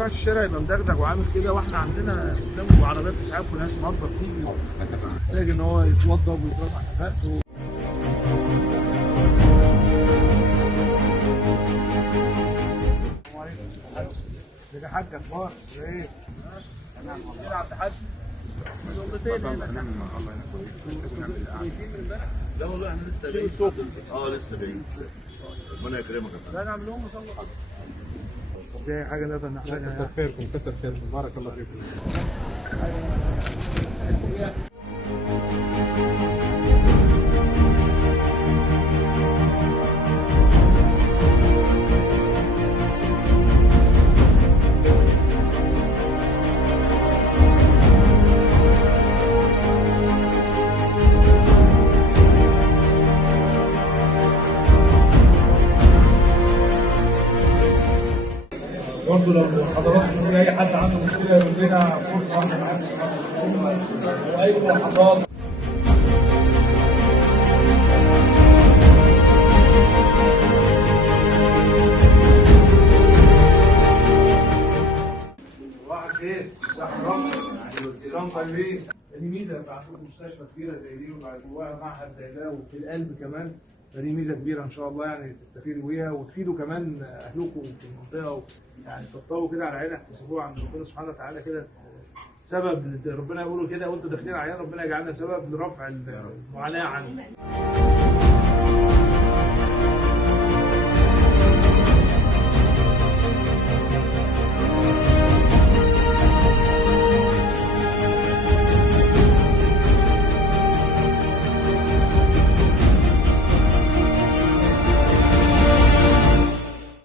ينفعش الشارع يبقى مدغدغ وعامل كده واحنا عندنا قدامه عربيات اسعاف وناس مرضى بتيجي، محتاج ان هو يتوضب ويتوضع كفاءته. يا حاج اخبار ايه؟ انا عبد الحاج لا والله احنا لسه جايين. لسه جايين. ربنا يكرمك يا فندم. لا نعمل لهم مصلحه. دي حاجه نقدر نحتاجها. كتر خيركم كتر خيركم، بارك الله فيكم. برضه لو حضراتكم في اي حد عنده مشكله يقول لنا فرصه واحده اي ملاحظات. واحد خير صح كلام طيبين. دي ميزه بتاعت مستشفى كبيره زي دي وبعد جواها معهد زي ده وفي القلب كمان، فدي ميزه كبيره ان شاء الله يعني تستفيدوا بيها وتفيدوا كمان اهلكم في المنطقه، يعني تطلبوا كده على عينك تسيبوها عند ربنا سبحانه وتعالى كده سبب ربنا يقولوا كده وانتوا داخلين عيان ربنا يجعلنا سبب لرفع المعاناه عنه.